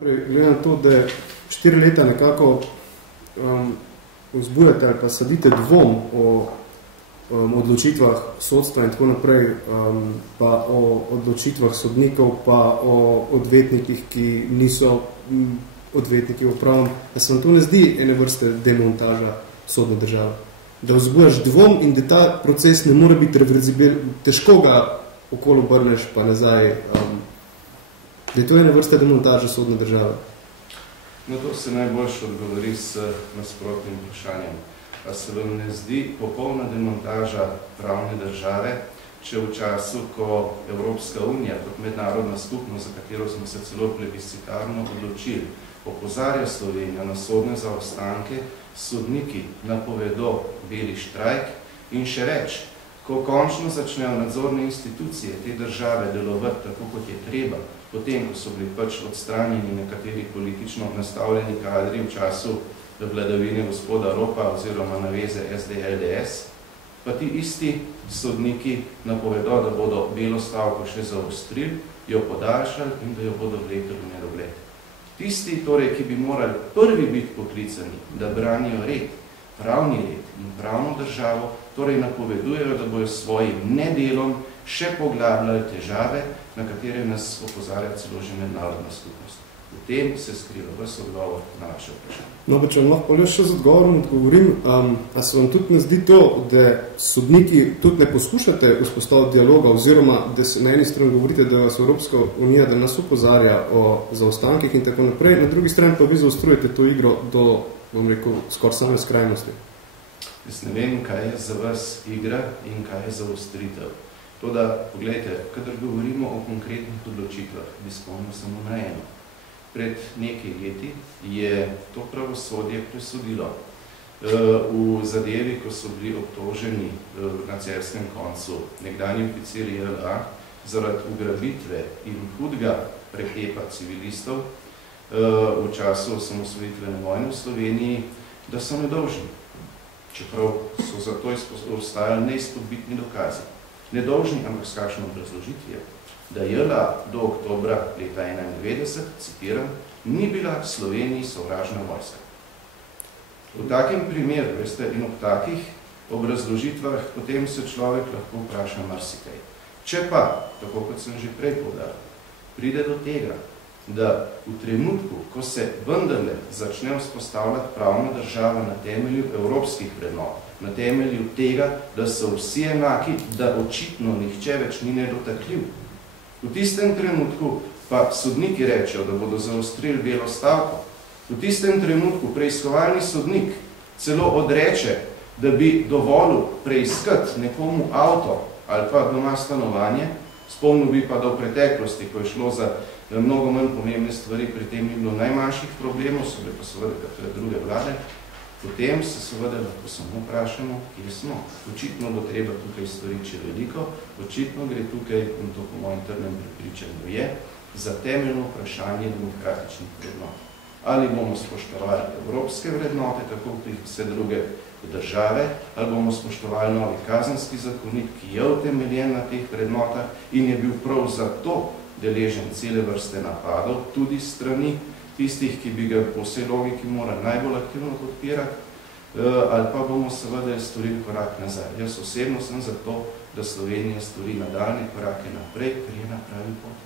Glede na to, da 4 leta nekako vzbujate ali pa sadite dvom o odločitvah sodstva in tako naprej, pa o odločitvah sodnikov, pa o odvetnikih, ki niso odvetniki v pravem. Da se vam to ne zdi ene vrste demontaža sodne države? Da vzbujaš dvom in da ta proces ne more biti reverzibilen, težko ga okolo obrneš pa nazaj, da je to ena vrsta demontaža sodne države? No, to se najboljše odgovori s nasprotnim vprašanjem. A se vam ne zdi popolna demontaža pravne države, če v času, ko Evropska unija kot mednarodna skupnost, za katero smo se celo plebiscitarno odločili, opozarja Slovenijo na sodne zaostanke, sodniki napovedo beli štrajk in še več, ko končno začnejo nadzorne institucije te države delovati tako, kot je treba, potem, ko so bili pač odstranjeni nekateri politično nastavljeni kadri v času vladavine gospoda Ropa oziroma naveze SD-LDS, pa ti isti sodniki napovedo, da bodo belo stavko še zaostrili, jo podaljšali in da jo bodo vlekli v nedogled. Tisti, torej, ki bi morali prvi biti poklicani, da branijo red, pravni red in pravno državo, torej napovedujejo, da bojo svojim nedelom še poglabljali težave, na katere nas opozarja celo že mednarodna skupnost. V tem se skriva ves odgovor na vaše vprašanje. No, pa če vam lahko še z odgovorom odgovorim, a se vam tudi ne zdi to, da sodniki tudi ne poskušate vzpostaviti dialoga, oziroma da se na eni strani govorite, da vas Evropska unija, da nas opozarja o zaostankih in tako naprej, na drugi strani pa vi zaostrujete to igro do, bom rekel, skoraj same skrajnosti? Jaz ne vem, kaj je za vas igra in kaj je zaostritev. Toda, pogledajte, kadar govorimo o konkretnih odločitvah, bi spomnil samo na eno. Pred nekaj leti je to pravosodje presodilo v zadevi, ko so bili obtoženi na Cerskem koncu nekdanji oficiri JLA zaradi ugrabitve in hudega pretepa civilistov v času osamosvojitvene vojne v Sloveniji, da so nedolžni, čeprav so za to obstajali neizpodbitni dokazi. Nedolžni, ampak s kakšno obrazložitvijo, da JLA do oktobra leta 1991, citiram, ni bila v Sloveniji sovražna vojska. V takem primeru, veste, in ob takih obrazložitvah, potem se človek lahko vpraša marsikaj. Če pa, tako kot sem že prej povedal, pride do tega, da v trenutku, ko se vendarle začne vzpostavljati pravna država na temelju evropskih vrednot, na temelju tega, da so vsi enaki, da očitno nihče več ni nedotakljiv. V tistem trenutku pa sodniki rečejo, da bodo zaostrili belo stavko. V tistem trenutku preiskovalni sodnik celo odreče, da bi dovolil preiskati nekomu avto ali pa doma stanovanje, spomnil bi pa, da v preteklosti, ko je šlo za mnogo manj pomembne stvari, pri tem ni bilo najmanjših problemov, so bile pa seveda katere druge vlade, potem se seveda lahko samo vprašamo, kje smo. Očitno bo treba tukaj storiti še veliko, očitno gre tukaj, in to po mojem trdnem prepričanju je, za temeljno vprašanje demokratičnih vrednot. Ali bomo spoštovali evropske vrednote, tako kot vse druge države, ali bomo spoštovali novi kazenski zakonik, ki je utemeljen na teh vrednotah in je bil prav zato deležen cele vrste napadov, tudi strani tistih, ki bi ga po vsej logiki morali najbolj aktivno podpirati, ali pa bomo seveda storili korak nazaj. Jaz osebno sem za to, da Slovenija stori nadaljnje korake naprej, ker je na pravi poti.